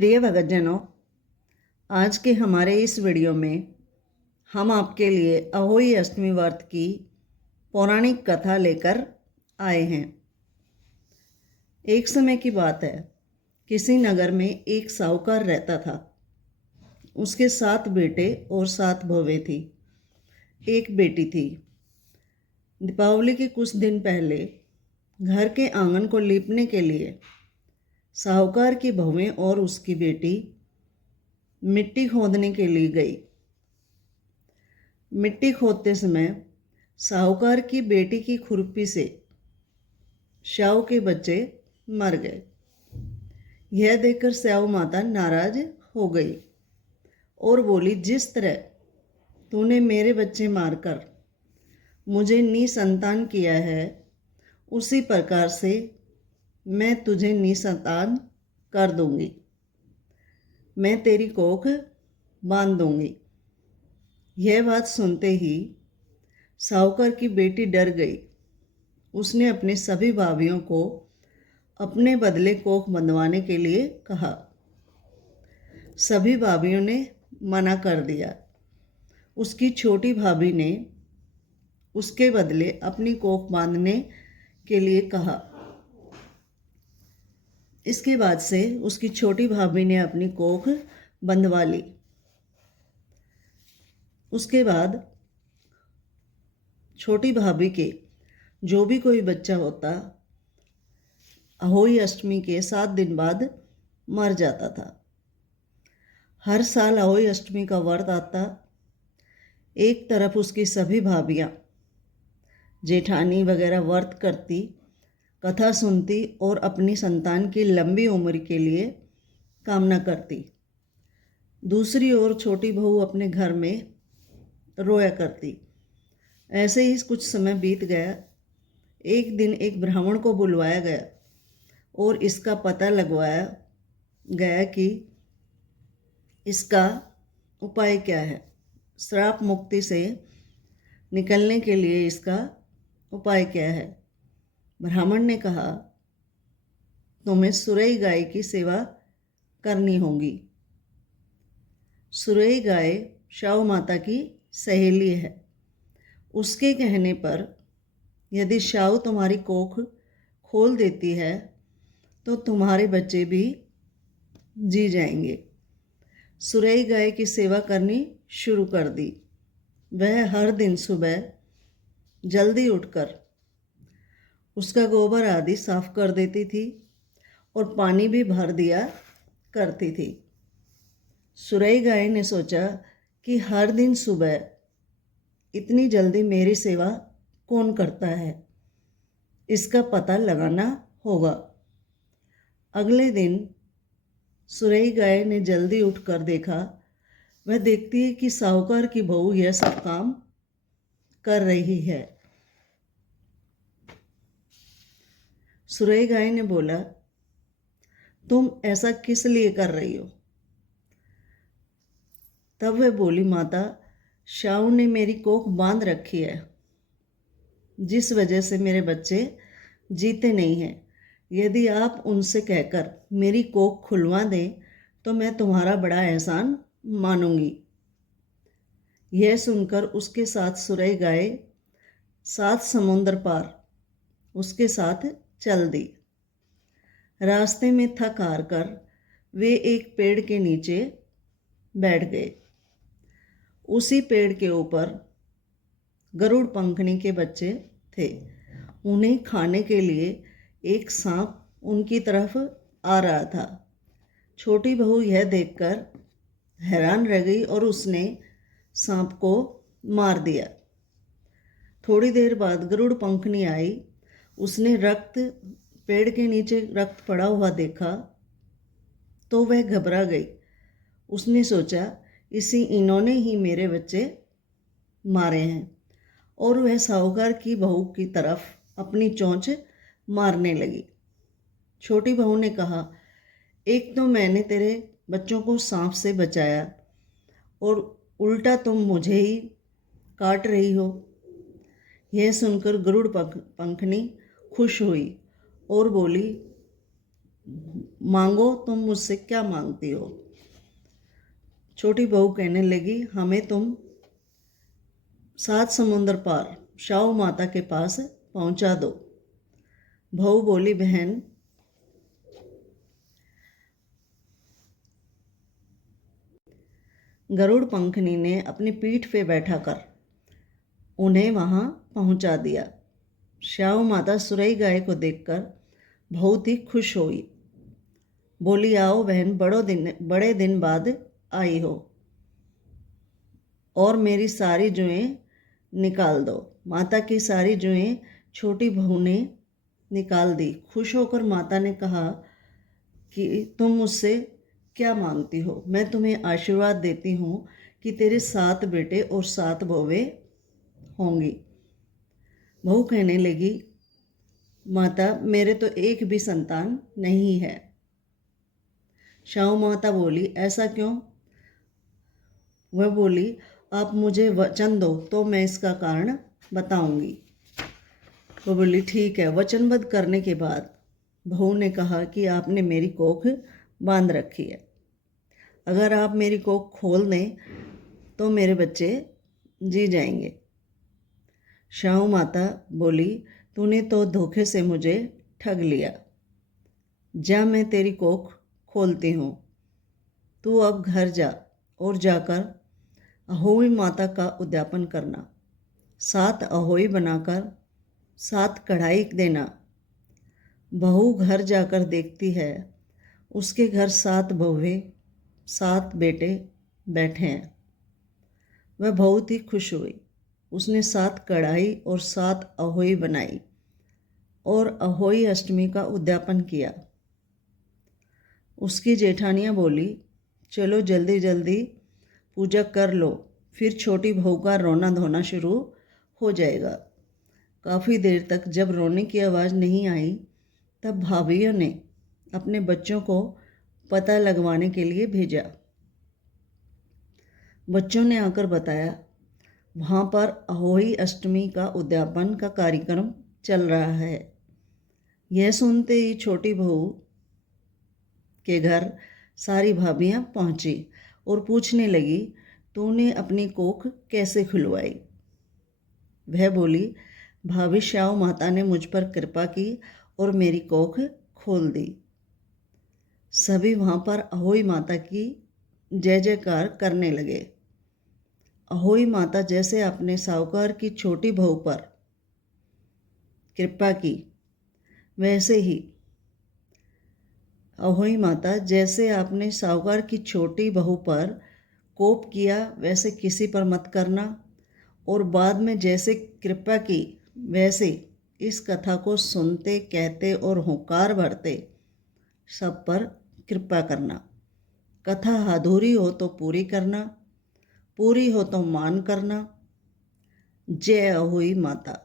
प्रिय भगतजनों, आज के हमारे इस वीडियो में हम आपके लिए अहोई अष्टमी व्रत की पौराणिक कथा लेकर आए हैं। एक समय की बात है, किसी नगर में एक साहूकार रहता था। उसके 7 बेटे और 7 बहुएं थी। एक बेटी थी। दीपावली के कुछ दिन पहले घर के आंगन को लीपने के लिए साहूकार की बहुएं और उसकी बेटी मिट्टी खोदने के लिए गई। मिट्टी खोदते समय साहूकार की बेटी की खुरपी से स्याऊ के बच्चे मर गए। यह देखकर स्याऊ माता नाराज हो गई और बोली, जिस तरह तूने मेरे बच्चे मारकर मुझे निसंतान किया है, उसी प्रकार से मैं तुझे निसंतान कर दूंगी। मैं तेरी कोख बांध दूंगी। यह बात सुनते ही साहूकार की बेटी डर गई। उसने अपने सभी भाइयों को अपने बदले कोख बंधवाने के लिए कहा। सभी भाइयों ने मना कर दिया। उसकी छोटी भाभी ने उसके बदले अपनी कोख बांधने के लिए कहा। इसके बाद से उसकी छोटी भाभी ने अपनी कोख बंधवा ली। उसके बाद छोटी भाभी के जो भी कोई बच्चा होता, अहोई अष्टमी के 7 दिन बाद मर जाता था। हर साल अहोई अष्टमी का व्रत आता। एक तरफ उसकी सभी भाभियाँ, जेठानी वगैरह व्रत करती, कथा सुनती और अपनी संतान की लंबी उम्र के लिए कामना करती। दूसरी ओर छोटी बहू अपने घर में रोया करती। ऐसे ही कुछ समय बीत गया। एक दिन एक ब्राह्मण को बुलवाया गया और इसका पता लगवाया गया कि इसका उपाय क्या है। श्राप मुक्ति से निकलने के लिए इसका उपाय क्या है। ब्राह्मण ने कहा, तुम्हें सुरई गाय की सेवा करनी होगी। सुरई गाय स्याऊ माता की सहेली है। उसके कहने पर यदि स्याऊ तुम्हारी कोख खोल देती है तो तुम्हारे बच्चे भी जी जाएंगे। सुरई गाय की सेवा करनी शुरू कर दी। वह हर दिन सुबह जल्दी उठकर उसका गोबर आदि साफ कर देती थी और पानी भी भर दिया करती थी। सुरई गाय ने सोचा कि हर दिन सुबह इतनी जल्दी मेरी सेवा कौन करता है, इसका पता लगाना होगा। अगले दिन सुरई गाय ने जल्दी उठकर देखा। वह देखती है कि साहूकार की बहू यह सब काम कर रही है। सुरई गाय ने बोला, तुम ऐसा किस लिए कर रही हो? तब वह बोली, माता, स्याऊ ने मेरी कोख बांध रखी है, जिस वजह से मेरे बच्चे जीते नहीं हैं। यदि आप उनसे कहकर मेरी कोख खुलवा दें तो मैं तुम्हारा बड़ा एहसान मानूंगी। यह सुनकर उसके साथ सुरई गाय 7 समुद्र पार उसके साथ चल दी। रास्ते में थक हार कर वे एक पेड़ के नीचे बैठ गए। उसी पेड़ के ऊपर गरुड़ पंखनी के बच्चे थे। उन्हें खाने के लिए एक सांप उनकी तरफ आ रहा था। छोटी बहू यह देखकर हैरान रह गई और उसने सांप को मार दिया। थोड़ी देर बाद गरुड़ पंखनी आई। उसने पेड़ के नीचे रक्त पड़ा हुआ देखा तो वह घबरा गई। उसने सोचा, इन्होंने ही मेरे बच्चे मारे हैं, और वह साहूकार की बहू की तरफ अपनी चोंच मारने लगी। छोटी बहू ने कहा, एक तो मैंने तेरे बच्चों को सांप से बचाया और उल्टा तुम मुझे ही काट रही हो। यह सुनकर गरुड़ पंखनी खुश हुई और बोली, मांगो, तुम मुझसे क्या मांगती हो? छोटी बहू कहने लगी, हमें तुम 7 समुंदर पार शाहू माता के पास पहुंचा दो। बहू बोली, बहन, गरुड़ पंखनी ने अपनी पीठ पे बैठाकर उन्हें वहां पहुंचा दिया। श्याऊ माता सुरई गाय को देखकर बहुत ही खुश हुई। बोली, आओ बहन, बड़े दिन बाद आई हो और मेरी सारी जुएं निकाल दो। माता की सारी जुएं छोटी बहू ने निकाल दी। खुश होकर माता ने कहा कि तुम मुझसे क्या मांगती हो? मैं तुम्हें आशीर्वाद देती हूँ कि तेरे 7 बेटे और 7 बहुएं होंगी। बहू कहने लगी, माता, मेरे तो एक भी संतान नहीं है। शाहू माता बोली, ऐसा क्यों? वह बोली, आप मुझे वचन दो तो मैं इसका कारण बताऊंगी। वो बोली, ठीक है। वचनबद्ध करने के बाद बहू ने कहा कि आपने मेरी कोख बांध रखी है। अगर आप मेरी कोख खोल दें तो मेरे बच्चे जी जाएंगे। शाहू माता बोली, तूने तो धोखे से मुझे ठग लिया। जा, मैं तेरी कोख खोलती हूँ। तू अब घर जा और जाकर अहोई माता का उद्यापन करना। 7 अहोई बनाकर 7 कढ़ाई देना। बहू घर जाकर देखती है, उसके घर 7 बहुएं 7 बेटे बैठे हैं। वह बहुत ही खुश हुई। उसने 7 कढ़ाई और 7 अहोई बनाई और अहोई अष्टमी का उद्यापन किया। उसकी जेठानियाँ बोली, चलो जल्दी जल्दी पूजा कर लो, फिर छोटी बहू का रोना धोना शुरू हो जाएगा। काफ़ी देर तक जब रोने की आवाज़ नहीं आई, तब भाभियों ने अपने बच्चों को पता लगवाने के लिए भेजा। बच्चों ने आकर बताया, वहाँ पर अहोई अष्टमी का उद्यापन का कार्यक्रम चल रहा है। यह सुनते ही छोटी बहू के घर सारी भाभियाँ पहुँची और पूछने लगी, तूने अपनी कोख कैसे खुलवाई? वह बोली, भाभी, श्याऊ माता ने मुझ पर कृपा की और मेरी कोख खोल दी। सभी वहाँ पर अहोई माता की जय जयकार करने लगे। अहोई माता जैसे अपने साहूकार की छोटी बहू पर कृपा की, वैसे ही अहोई माता जैसे आपने साहूकार की छोटी बहू पर कोप किया, वैसे किसी पर मत करना। और बाद में जैसे कृपा की, वैसे इस कथा को सुनते, कहते और हुंकार भरते सब पर कृपा करना। कथा अधूरी हो तो पूरी करना, पूरी हो तो मान करना। जय अहोई माता।